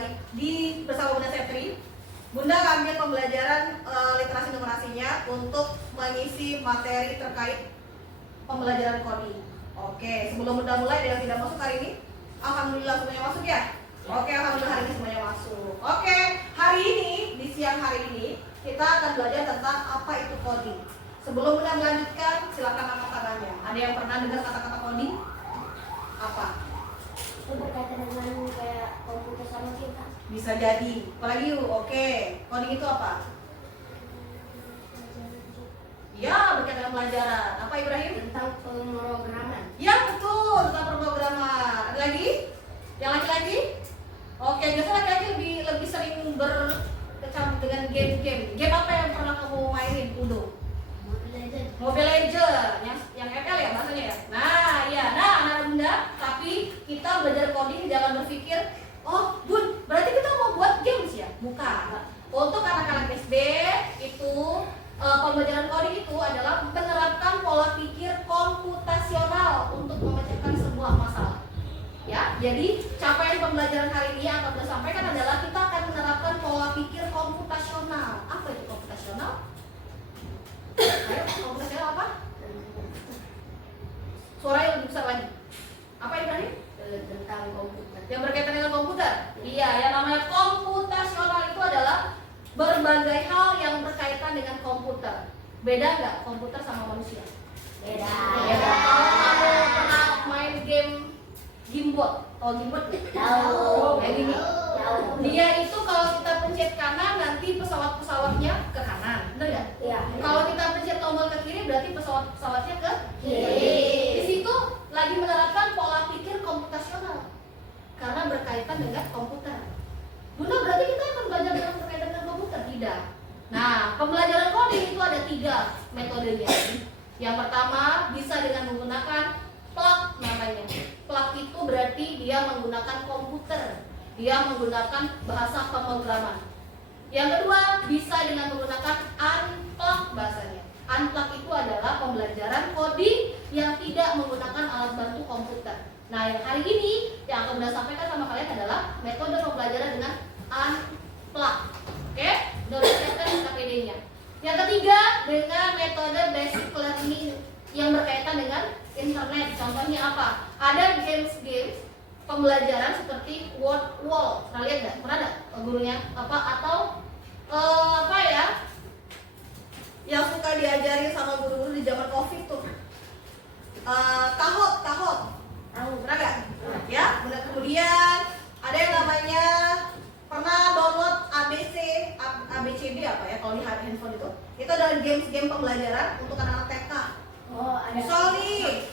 lagi di bersama Bunda Septri. Bunda ambil pembelajaran literasi numerasinya untuk mengisi materi terkait pembelajaran coding. Oke, sebelum Bunda mulai, ada yang tidak masuk hari ini? Alhamdulillah semuanya masuk ya? Oke, alhamdulillah hari ini semuanya masuk. Oke, hari ini, di siang hari ini, kita akan belajar tentang apa itu coding. Sebelum Bunda melanjutkan, silakan angkat tangannya. Ada yang pernah dengar kata-kata coding? Apa? Berkaitan dengan kayak komputer sama kita. Bisa jadi. Apalagi yuk, oke. Coding itu apa? Ya, berkaitan dengan pelajaran. Apa Ibrahim? Tentang pemrograman. Ya, betul. Tentang pemrograman. Ada lagi? Yang laki-laki? Oke, biasanya laki-laki lebih sering berkecamuk dengan game-game. Game apa yang pernah kamu mainin, Udo? Mobile Legends, yang ML ya bahasanya ya. Nah, ya, anak-anak Bunda, tapi kita belajar coding jangan berpikir, oh Bun, berarti kita mau buat games ya? Bukan. Untuk anak-anak SD itu pembelajaran coding itu adalah menerapkan pola pikir komputasional untuk memecahkan sebuah masalah. Ya, jadi capaian pembelajaran hari ini yang akan saya sampaikan adalah kita akan menerapkan pola pikir komputasional. Apa itu komputasional? Ayo, komputasional apa? Suara yang lebih besar lagi. Apa Ibrahim? Tentang komputer. Yang berkaitan dengan komputer? Iya, yang namanya komputasional itu adalah berbagai hal yang berkaitan dengan komputer. Beda nggak komputer sama manusia? Beda. Kalau kamu pernah main game Gimbot, Gimbot nggak? Tahu. Kayak gini. Tahu. Dia itu kalau kita pencet kanan nanti pesawat-pesawatnya ke kanan, benar nggak? Iya. Kalau kita pencet tombol ke kiri berarti pesawat-pesawatnya ke Kiri. Di situ lagi menerapkan pola pikir komputasional karena berkaitan dengan komputer. Bunda, berarti kita akan belajar dengan berkaitan dengan komputer? Tidak. Nah, pembelajaran coding itu ada 3 metodenya. Yang pertama bisa dengan menggunakan plug namanya. Plug itu berarti dia menggunakan komputer. Dia menggunakan bahasa pemrograman. Yang kedua bisa dengan menggunakan unplug bahasanya. Unplug itu adalah pembelajaran coding yang tidak menggunakan alat bantu komputer. Nah, yang hari ini yang akan Bunda sampaikan sama kalian adalah metode pembelajaran dengan unplug. Oke? Udah siapkan KPD-nya. Yang ketiga dengan metode basic learning yang berkaitan dengan internet. Contohnya apa? Ada games pembelajaran seperti word wall. Pernah lihat nggak? Pernah nggak gurunya apa? Atau apa ya? Yang suka diajarin sama guru-guru di zaman COVID tuh. Tahot. Tahu. Pernah nggak? Ya. Kemudian ada yang namanya pernah download ABCD apa ya kalau di handphone itu? Itu adalah game pembelajaran untuk anak-anak TK. Oh, ada. Misal nih,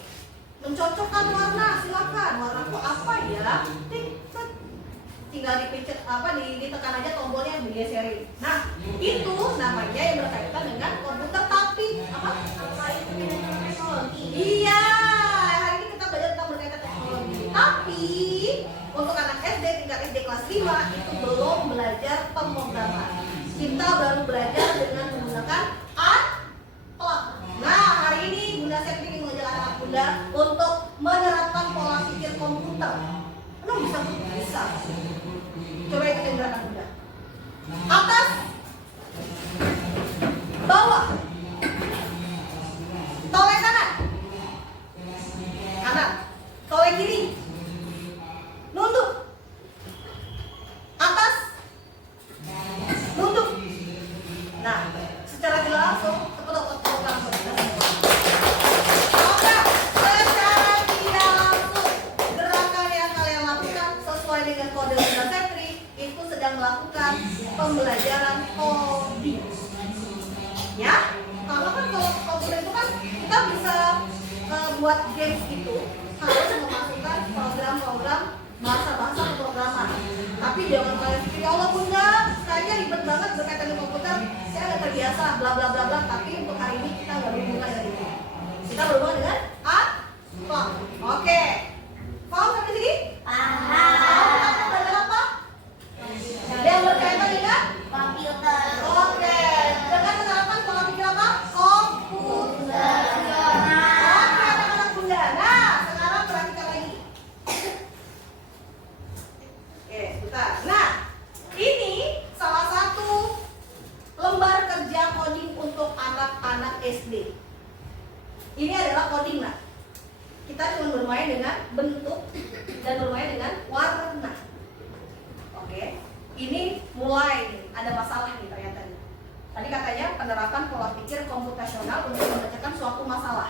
mencocokkan warna, silakan. Warna itu apa ya? Tinggal dipencet ditekan aja tombolnya digeserin. Nah, itu namanya yang berkaitan dengan komputer tapi apa? Apa itu dengan teknologi? Iya, hari ini kita belajar tentang berkaitan teknologi. Tapi untuk anak SD tingkat SD kelas 5 itu belum belajar pemrograman. Kita baru belajar dengan menggunakan unplug. Nah, hari ini Bunda Septi ingin mengajak anak Bunda untuk menerapkan pola pikir komputer. Emang bisa? Bisa. Coba ikutin gerakan Bunda. Atas, bawah, toleh kanan, toleh kiri, nunduk, atas, nunduk. Nah, secara tidak langsung, tepuk langsung. Oke, secara tidak langsung, gerakan yang kalian lakukan sesuai dengan kode Bunda Septri itu sedang melakukan pembelajaran coding. Ya, karena kan kalau komputer itu kan kita bisa buat games itu harus memasukkan program-program bahasa-bahasa pemrograman. Tapi jangan kalian pikir, ya Allah Bunda, kayaknya ribet banget berkaitan dengan komputer, saya nggak terbiasa, bla bla bla bla. Tapi untuk hari ini kita nggak berhubungan dengan itu. Kita berhubungan dengan unplug. Oke, paham sampai sini? Paham. Kita belajar apa? Yang berkaitan dengan Komputer. Oke, dengan menerapkan pola pikir apa? Komputer. Oke, anak-anak Bunda. Nah, sekarang perhatikan lagi. Oke, sebentar. Nah, bentuk dan bermain dengan warna. Oke, ini mulai nih, ada masalah nih ternyata nih. Tadi katanya penerapan pola pikir komputasional untuk memecahkan suatu masalah.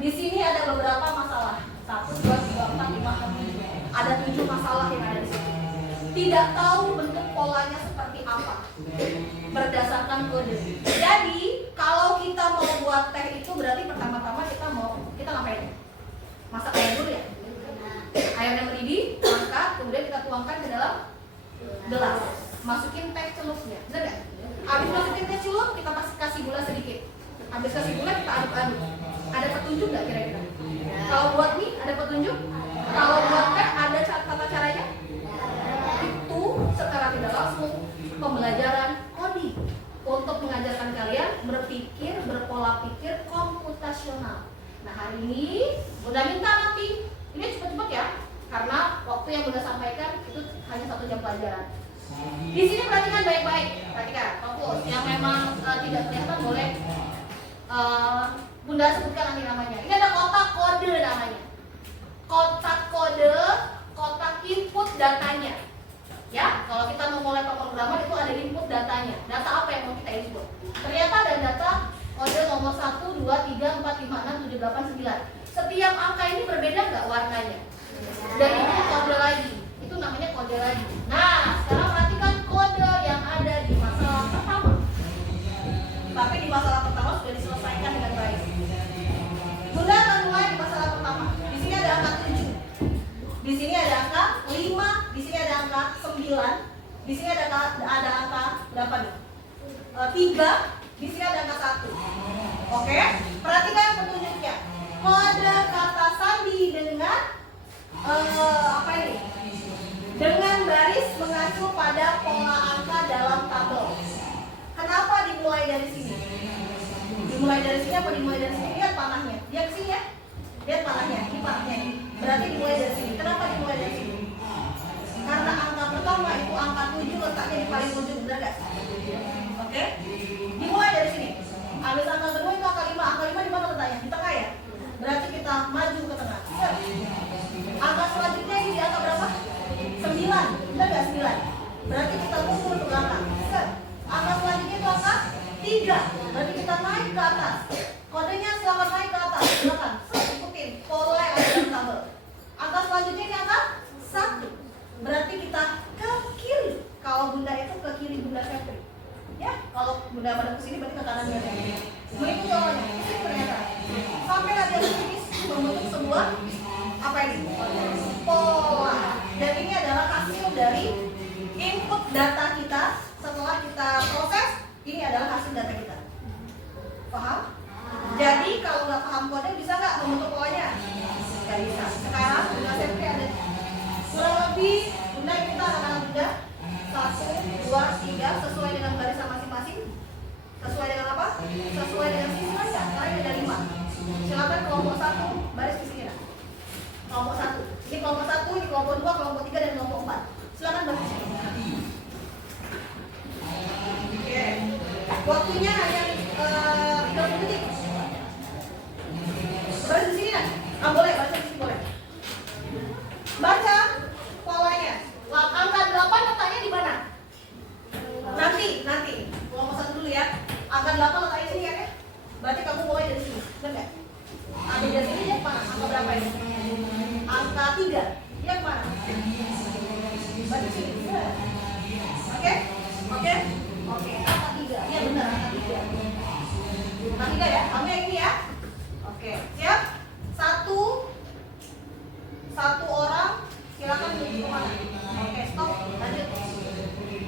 Di sini ada beberapa masalah. 1, 2, 3, 4, 5, 6, 7. Ada 7 masalah yang ada di sini. Tidak tahu bentuk polanya seperti apa berdasarkan kode. Jadi kalau kita mau buat teh itu berarti pertama-tama kita ngapain? Masak air dulu ya. Airnya mendidih, angkat, kemudian kita tuangkan ke dalam gelas. Masukin teh celupnya, benar nggak? Habis masukin teh celup, kita kasih gula sedikit. Habis kasih gula kita aduk-aduk. Ada petunjuk nggak kira-kira? Kalau buat mie ada petunjuk? Kalau buat teh ada tata caranya? Itu secara tidak langsung pembelajaran coding untuk mengajarkan kalian berpola pikir komputasional. Nah hari ini Bunda minta nanti ini cepet-cepet ya, karena waktu yang Bunda sampaikan itu hanya 1 jam pelajaran. Di sini perhatikan baik-baik, perhatikan, fokus. Yang memang tidak kelihatan boleh Bunda sebutkan nanti namanya. Ini ada kotak kode namanya. Kotak kode, kotak input datanya. Ya, kalau kita mau mulai pemrograman itu ada input datanya. Data apa yang mau kita input? Ternyata ada data kode nomor 1, 2, 3, 4, 5, 6, 7, 8, 9. Setiap angka ini berbeda nggak warnanya? Dan itu kode lagi. Itu namanya kode lagi. Nah, sekarang perhatikan kode yang ada di masalah pertama. Tapi di masalah pertama sudah diselesaikan dengan baik. Bunda akan mulai di masalah pertama. Di sini ada angka 7. Di sini ada angka 5, di sini ada angka 9, di sini ada angka berapa nih? 3, di sini ada angka 1. Oke, perhatikan petunjuknya. Kode kata sandi dengan apa ini? Dengan baris mengacu pada pola angka dalam tabel. Kenapa dimulai dari sini? Dimulai dari sini apa dimulai dari sini? Lihat panahnya. Dia ke sini ya. Lihat panahnya. Ini panahnya. Berarti dimulai dari sini. Kenapa dimulai dari sini? Karena angka pertama itu angka 7 letaknya di paling ujung, benar gak? Oke? Dimulai dari sini. Habis angka kedua itu angka 5. Angka 5 di mana letaknya? Di tengah ya? Berarti kita maju ke tengah. Angka selanjutnya ini di angka berapa? 9. Benar gak 9? Berarti kita mundur ke belakang. Angka selanjutnya itu angka 3. Berarti kita naik ke atas. Kodenya selamat naik ke atas. Silakan. Ikutin pola yang ada dalam tabel. Angka selanjutnya ini angka 1. Berarti kita ke kiri. Kalau Bunda itu ke kiri Bunda Febri. Ya, kalau Bunda pada ke sini berarti ke kanan Bunda Febri. Mengikuti polanya. Ini ternyata sampai nanti ada finish membentuk sebuah apa ini? Pola. Dan ini adalah hasil dari input data kita setelah kita proses. Ini adalah hasil data kita. Paham? Jadi kalau nggak paham kode bisa nggak membentuk polanya? Nggak bisa. Sekarang Bunda Febri ada kurang lebih Bunda kita anak-anak Bunda 1, 2, 3 sesuai dengan barisan masing-masing. Sesuai dengan apa? Sesuai dengan siswa ya. Sekarang ada 5. Silakan kelompok 1 baris di sini. Kelompok 1. Ini kelompok 1, ini kelompok 2, kelompok 3 dan kelompok 4. Silakan baris di sini. Oke. Waktunya hanya 30 detik. Baris di sini kan? Boleh, baris di sini boleh. Baca polanya. Angka 8 letaknya di mana? Nanti. Kelompok 1 dulu ya. Angka 8 letaknya di sini kan ya? Berarti kamu mulai dari sini. Benar nggak? Ambil dari sini dia mana? Angka berapa ini? Angka 3. Dia kemana? Berarti sini. Oke? Angka 3. Iya benar, angka 3. Angka 3 ya? Kamu yang ini ya? Oke, siap? Satu orang silakan menuju kemana? Oke, stop, lanjut.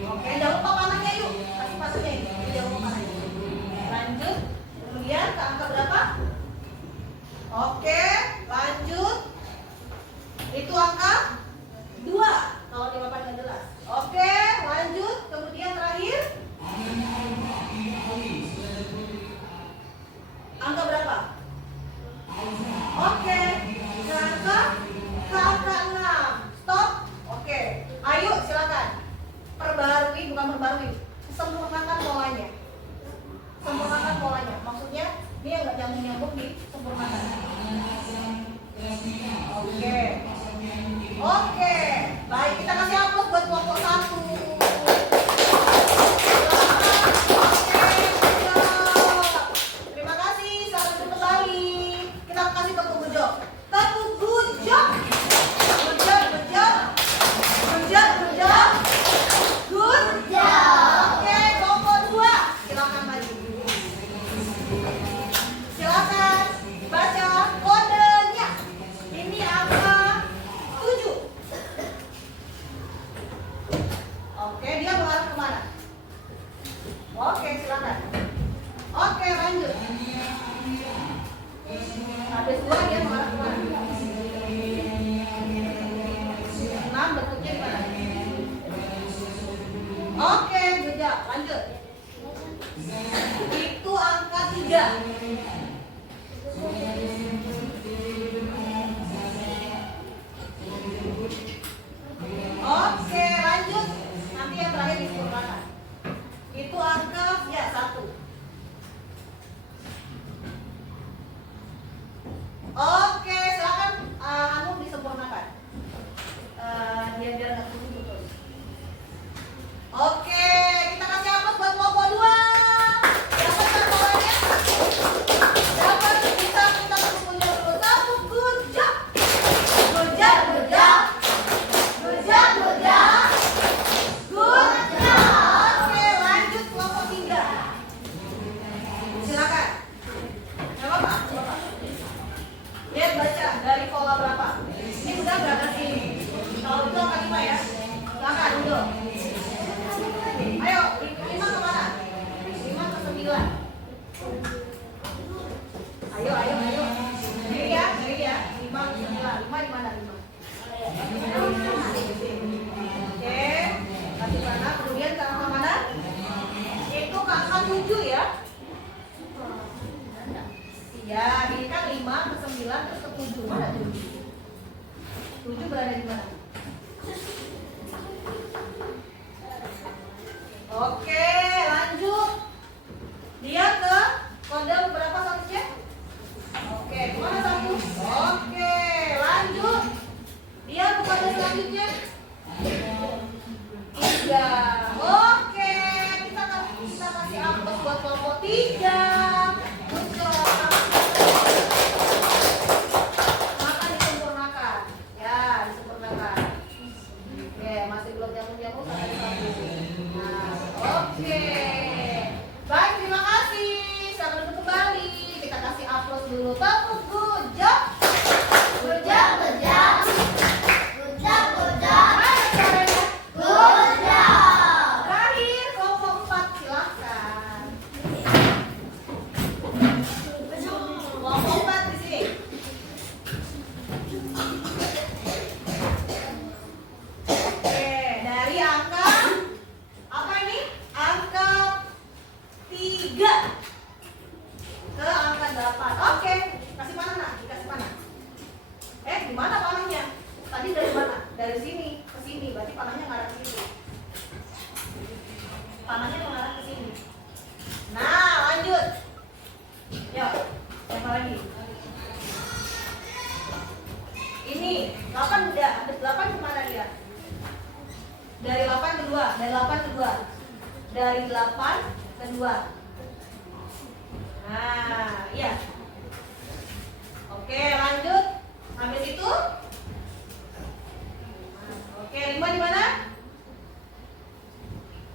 Oke, jangan lupa panahnya yuk. Kasih panahnya ini, jangan lupa panahnya. Lanjut, kemudian ke angka berapa? Oke, lanjut. Itu angka 2. Kalau di papan nggak jelas. Oke, lanjut. Kemudian terakhir. Angka berapa? Oke, ke angka 6. Stop. Oke, bentuknya gimana? Oke, jejak. Lanjut. Itu angka 3. Oke, lanjut. Nanti yang terakhir disempurnakan. Itu angka ya 1. Oke, silakan Hanum disempurnakan. Dia biar nggak betul. Oke, kita kasih aplaus buat kelompok 2. Dapat kan powernya? Dapat, kita punya dulu. Satu, good job. Good job, good job. Good job, good job. Good job. Oke, lanjut kelompok 3. Silakan. Gak apa-apa, coba. Lihat baca dari pola berapa. Ini udah berapa sih? Kalau itu angka 5 ya. Silakan duduk. Ayo, 5 kemana? 5 ke 9. Ayo. Dari ya. 5 ke 9. 5 di mana? 5. Oke. Kasih mana? Kemudian ke angka mana? Itu ke angka 7 ya. Ya, ini kan 5 ke 9 terus ke 7. Mana 7? 7 berada di mana? Oke, lanjut. Dia ke kode berapa satunya? Oke, kemana satu? Oke, lanjut. Dia ke kode selanjutnya? 3. Oke, kita kasih aplaus buat kelompok 3. Good job. Maka disempurnakan. Ya, disempurnakan. Oke, masih belum jamu-jamu sampai 1. Nah, oke. Baik, terima kasih. Selamat duduk kembali. Kita kasih aplaus dulu. Tepuk good job. Good job, good job. Good job, good job. Mana caranya? Good job. Terakhir, kelompok 4 silakan. Kelompok 4 di sini. Oke, dari angka apa ini? Angka 3 ke angka 8. Oke, kasih panah nak, dikasih panah. Gimana panahnya? Tadi dari mana? Dari sini ke sini, berarti panahnya ngarah ke sini. Panahnya mengarah ke sini. Nah, lanjut. Yuk, siapa lagi? Ini 8 udah, ada 8 kemana dia? Dari 8 ke 2, dari 8 ke 2. Dari 8 ke 2. Nah, iya. Oke, lanjut. Habis itu? Oke, 5 di mana?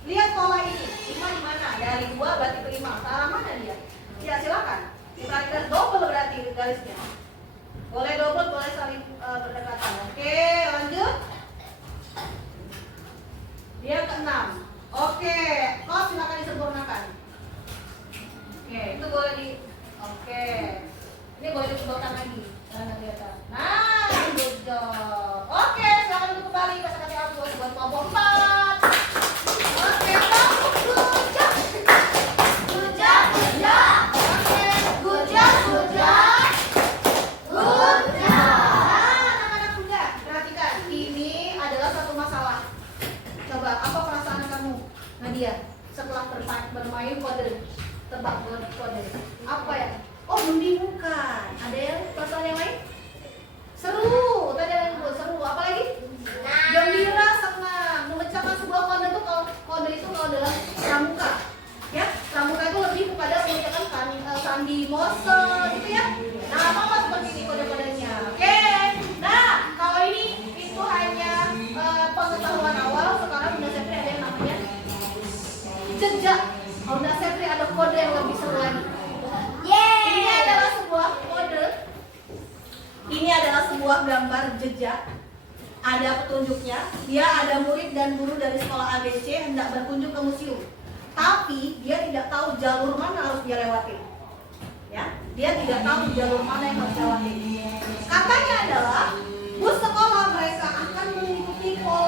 Lihat pola ini. 5 di mana? Dari 2 berarti ke 5. Ke arah mana dia? Ya, silakan. Kita garis double berarti garisnya. Boleh double, boleh saling berdekatan. Oke, lanjut. Dia ke 6. Oke, kok silakan disempurnakan. Oke, itu boleh di. Oke, ini boleh dikembangkan lagi. Jangan di atas. Nah, good job. Oke, silakan duduk kembali. Kita kasih aplaus buat kelompok 4. Oke, kelompok good job. Good job, good job. Oke, good job, good job. Good job. Nah, anak-anak muda, perhatikan. Ini adalah satu masalah. Coba, apa perasaan kamu, Nadia, setelah bermain kode? Tebak kode. Apa ya? Oh, membingungkan. Ada yang perasaan yang lain? Seru. Tadi ada yang seru. Apa lagi? Gembira, senang. Memecahkan sebuah kode itu kode itu kalau dalam pramuka. Ya, pramuka itu lebih kepada memecahkan sandi Morse gitu ya. Nah, apa seperti ini kode-kodenya? Oke. Nah, kalau ini itu hanya pengetahuan awal. Sekarang Bunda Sepri ada yang namanya jejak. Bunda Sepri ada kode yang lebih seru lagi. Ini adalah sebuah kode. Ini adalah sebuah gambar jejak. Ada petunjuknya. Dia ada murid dan guru dari sekolah ABC hendak berkunjung ke museum. Tapi dia tidak tahu jalur mana harus dia lewati. Ya, dia tidak tahu jalur mana yang harus lewati. Katanya adalah bus sekolah mereka akan mengikuti pola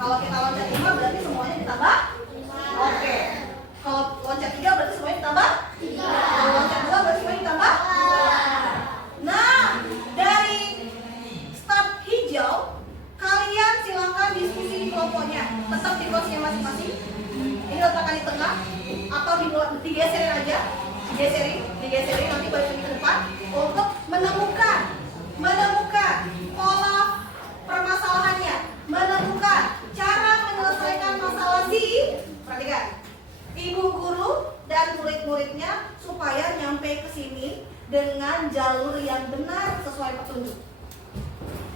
Kalau kita loncat 5 berarti semuanya ditambah. Oke. Kalau loncat 3 berarti semuanya ditambah. Kalau loncat 2 berarti semuanya ditambah. Nah, dari start hijau, kalian silakan diskusi di kelompoknya. Tetap di kelasnya masing-masing. Ini letakkan di tengah atau digeserin aja. Digeserin nanti balik lagi ke depan untuk menemukan pola permasalahannya, menemukan cara menyelesaikan masalah perhatikan, ibu guru dan murid-muridnya supaya nyampe ke sini dengan jalur yang benar sesuai petunjuk.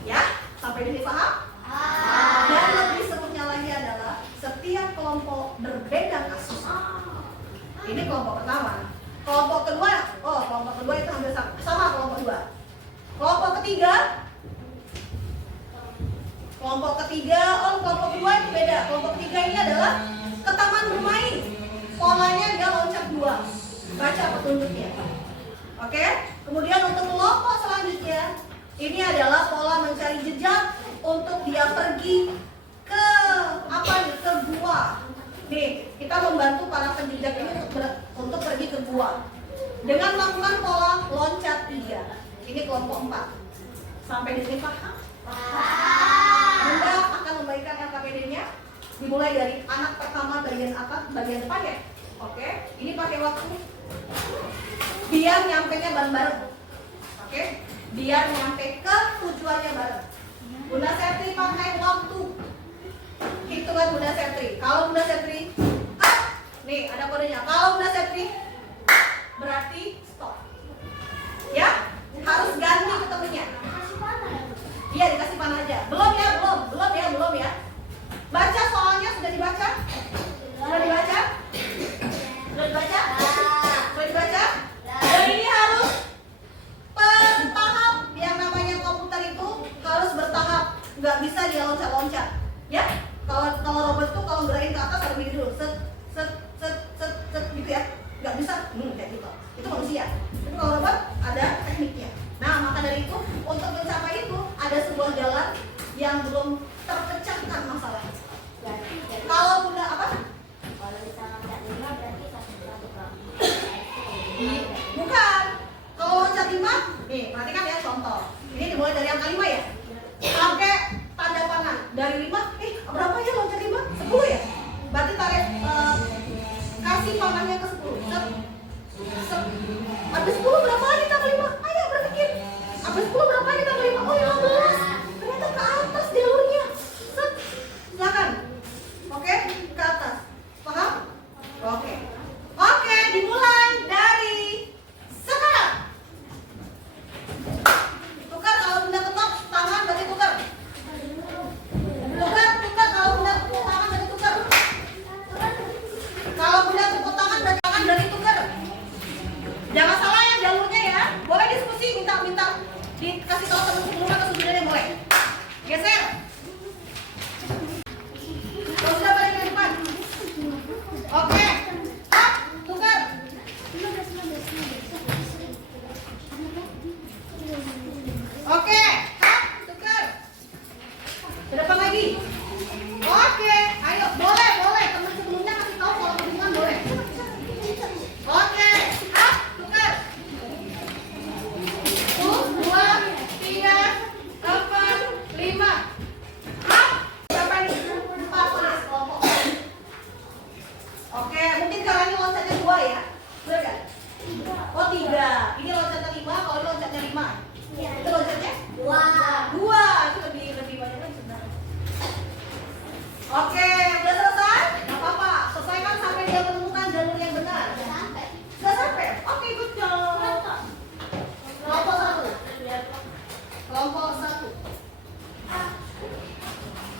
Ya, sampai di sini paham? Dan lebih sebutnya lagi adalah setiap kelompok berbeda kasus. Ini kelompok pertama. Kelompok kedua itu hampir sama kelompok 2. Kelompok ketiga, kelompok kedua itu beda. Kelompok ketiga ini adalah ke taman bermain. Polanya dia loncat 2. Baca petunjuknya. Oke? Kemudian untuk kelompok selanjutnya, ini adalah pola mencari jejak untuk dia pergi ke ke gua. Nih, kita membantu para penjejak ini untuk pergi ke gua dengan melakukan pola loncat 3. Ini kelompok 4. Sampai di sini paham? Bunda akan membagikan LKPD-nya dimulai dari anak pertama bagian atas, bagian depan ya. Oke, ini pakai waktu biar nyampenya bareng-bareng. Oke, biar nyampe ke tujuannya bareng. Bunda Setri pakai waktu hitungan Bunda Setri. Kalau Bunda Setri nih ada kodenya. Kalau Bunda Setri berarti stop. Ya, harus ganti ketemunya. Iya, dikasih panah aja. Belum ya. Baca soalnya sudah dibaca? Sudah dibaca? Dan ini harus bertahap. Yang namanya komputer itu harus bertahap. Nggak bisa dia loncat-loncat. Ya? Kalau robot itu kalau gerakin ke atas harus begini dulu. Set gitu ya. Nggak bisa. Kayak gitu. Itu manusia. Tapi kalau robot ada tekniknya. Nah, maka dari itu untuk mencapai itu ada sebuah jalan yang belum terpecahkan masalahnya. Kalau Bunda apa? Kalau misalnya loncat 5 berarti 1 gram. Bukan. Kalau loncat 5, nih perhatikan ya contoh. Ini dimulai dari angka 5 ya. Pakai tanda panah. Dari 5, berapa ya loncat 5? 10 ya? Berarti tarik kasih panahnya ke 10. Habis 10 berapa lagi tambah 5? Ayo berpikir. Habis 10 berapa lagi tambah 5? Oh 15. Ternyata ke atas jalurnya. Silakan. Oke, ke atas. Paham? Oke, dimulai dari sekarang. Tukar kalau Bunda ketok tangan berarti tukar. Tukar kalau Bunda tepuk tangan berarti tukar. Kalau Bunda tepuk tangan berarti tukar. Jangan salah ya jalurnya ya. Boleh diskusi, minta dikasih tahu teman sebelum atau sesudahnya boleh. Geser. Kalau sudah balik ke depan. Oke. Tukar. Oke. Tukar. Ke depan lagi. Oke. Ayo, boleh. Teman sebelumnya kasih tahu kalau perhitungan boleh. Oke. Tukar. 1, 2, 3, 4, 5. Berapa nih? 4 tulis kelompok. Oke, mungkin kalau ini loncatnya 2 ya. Benar kan? Oh 3. Ini loncatnya 5, kalau ini loncatnya 5. Itu loncatnya 2. Itu lebih banyak lagi sebenarnya. Oke, udah selesai? Gak apa-apa. Selesaikan sampai dia menemukan jalur yang benar. Sudah sampai? Oke, good job. Kelompok 1.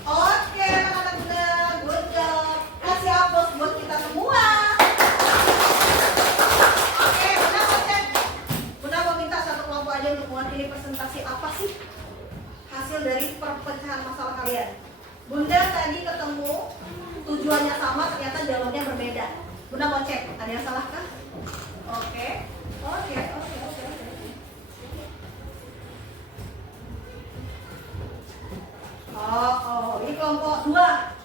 Oke, anak-anak Bunda, good job. Kasih aplaus buat kita semua. Oke, Bunda mau cek. Bunda mau minta satu kelompok aja untuk mewakili presentasi apa sih hasil dari perpecahan masalah kalian. Bunda tadi ketemu tujuannya sama, ternyata jalurnya berbeda. Bunda mau cek, ada yang salah kah? Oke. Oh, ini kelompok 2.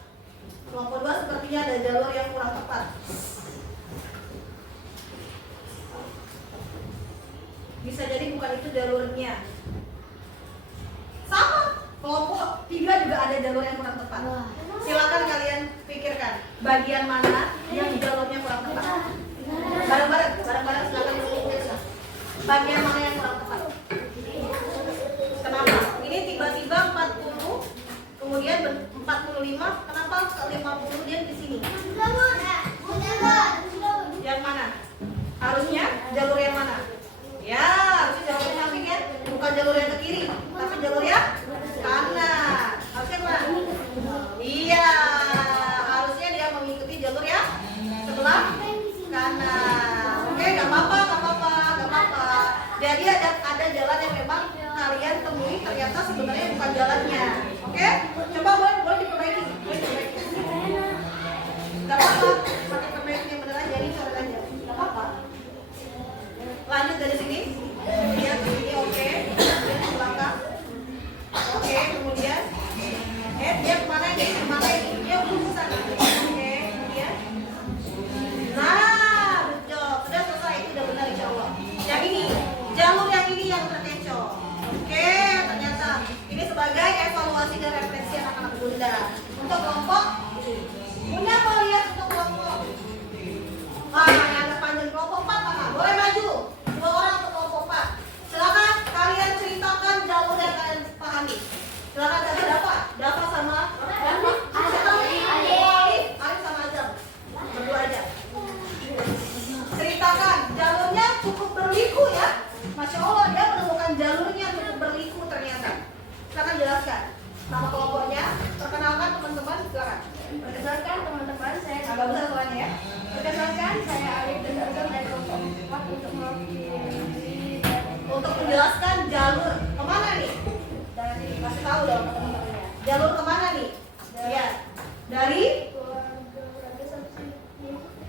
jalurnya. Sama, kelompok 3 juga ada jalur yang kurang tepat. Silakan kalian pikirkan bagian mana yang jalurnya kurang tepat. Bareng-bareng silakan diskusikan. Bagian mana yang kurang tepat? Kenapa? Ini tiba-tiba 40, kemudian 45, kenapa ke 50 dia di sini? Yang mana? Harusnya jalur yang mana? Ya, harusnya jalur yang samping ya, bukan jalur yang ke kiri, tapi jalur yang kanan. Harusnya mana? Iya, harusnya dia mengikuti jalur yang sebelah kanan. Oke, nggak apa-apa. Jadi ada jalan yang memang kalian temui ternyata sebenarnya bukan jalannya. Oke, coba boleh diperbaiki. Nggak apa-apa, pakai perbaiki yang benar aja, ini coret aja. Nggak apa-apa. Lanjut dari sini. Kemudian ini oke. Kemudian ke belakang. Oke, kemudian dia kemana ini? Dia belum ke sana. Oke, kemudian. Nah, betul. Sudah selesai, itu udah benar insya Allah. Yang ini, jalur yang ini yang terkecoh. Oke, ternyata ini sebagai evaluasi dan refleksi anak-anak bunda. Untuk kelompok, bunda mau lihat untuk kelompok. Yang ada panjang kelompok 4, Pak. Boleh maju. 2 orang untuk kelompok 4. Silakan kalian ceritakan jalur yang kalian pahami. Silakan Dafa sama Arif sama Azam. Berdua aja. Ceritakan jalurnya cukup berliku ya. Masya Allah, dia menemukan jalurnya cukup berliku ternyata. Silakan jelaskan nama kelompoknya. Perkenalkan teman-teman, silakan. Perkenalkan teman-teman, saya Agak besar suaranya ya. Perkenalkan saya Alif dan Azam dari kelompok 4 Untuk menjelaskan jalur kemana nih? Kasih tahu dong teman-temannya. Jalur kemana nih? Ya, dari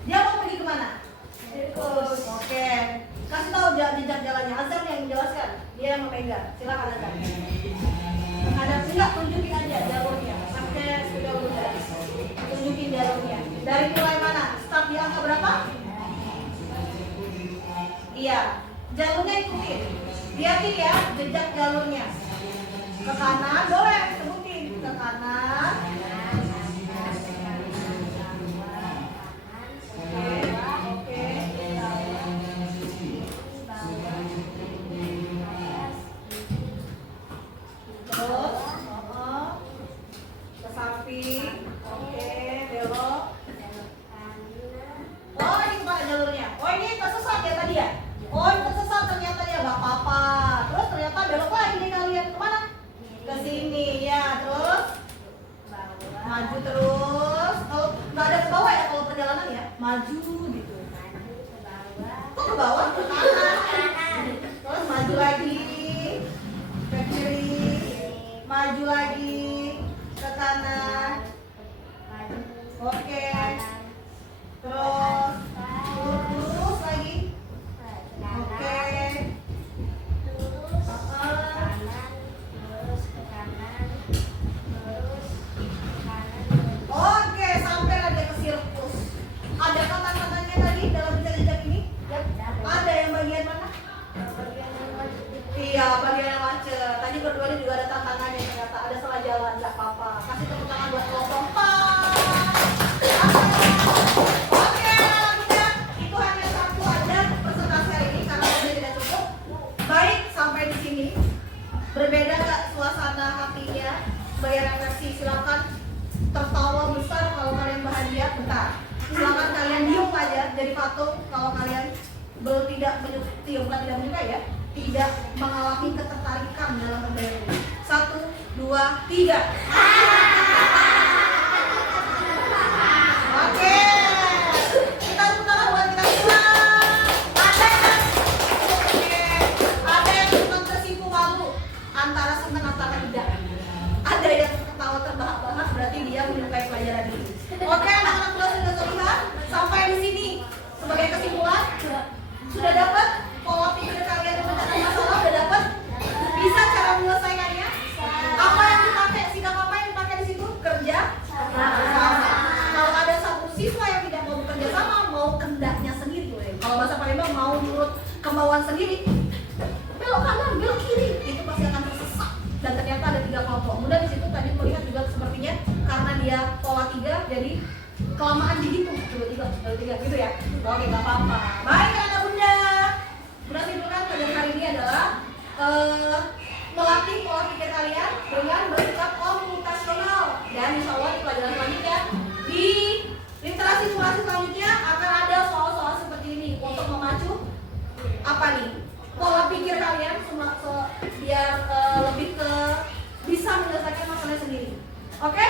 dia mau pergi kemana? Oke, kasih tahu jejak jalannya. Azam yang menjelaskan, dia yang memegang. Silakan Azam. Ada enggak, tunjukin aja jalurnya. Sampai sudah udah tunjukin jalurnya. Dari mulai mana? Start di angka berapa? Iya, jalurnya ikutin. Lihatin ya jejak jalurnya. Ke kanan boleh sebutin. Ke kanan. Oke. Terus ke samping. Oke, belok. Oh, ini kemana jalurnya? Oh, ini tersesat ya tadi ya? Oh, ini tersesat ternyata ya, gak apa-apa. Terus ternyata belok lagi nih kalian kemana? Ke sini ya, terus maju terus. Kalau nggak ada ke bawah ya kalau perjalanan ya, maju gitu. Kok ke bawah? Ke kanan. Terus maju lagi ke kiri, maju lagi ke kanan. Oke. Terus lurus lagi. Oke. Oke, sampai lagi ke sirkus. Ada kata-katanya tadi dalam jejak ini? Ada yang bagian mana? Iya, bagian yang macet. Tadi berdua ini juga ada tantangannya ternyata. Ada salah jalan, nggak apa-apa. Kasih tepuk tangan buat kelompok 4. Oke, lanjutnya. Itu hanya satu aja presentasi hari ini karena waktunya tidak cukup. Baik, sampai di sini. Berbeda nggak suasana hatinya? Sebagai refleksi, silakan tertawa besar kalau kalian bahagia. Bentar, silakan kalian diem aja jadi patung kalau kalian tidak menyukai, bukan tidak menyukai ya, tidak mengalami ketertarikan dalam budaya ini. 1, 2, 3. Oke, kita putar buat kita semua. Ada yang senang tersipu malu antara senang antara tidak. Ada yang ketawa terbahak-bahak berarti dia menyukai pelajaran ini. Oke, anak-anak kelas sudah terlihat sampai di sini. Sebagai kesimpulan, sudah dapat pola pikir kalian memecahkan masalah, sudah dapat bisa cara menyelesaikannya. Apa yang dipakai, sikap apa yang dipakai di situ? Kerja sama. Kalau ada satu siswa yang tidak mau bekerja sama, mau kendaknya sendiri. Kalau bahasa Palembang mau nurut kemauan sendiri, belok kanan. kelamaan dihitung tiga gitu ya. Oke, nggak apa-apa. Baik anak bunda. Bunda simpulkan pelajaran hari ini adalah melatih pola pikir kalian dengan bersikap komputasional. Dan insya Allah di pelajaran selanjutnya di literasi simulasi selanjutnya akan ada soal-soal seperti ini untuk memacu apa nih pola pikir kalian biar lebih ke bisa menyelesaikan masalahnya sendiri. Oke?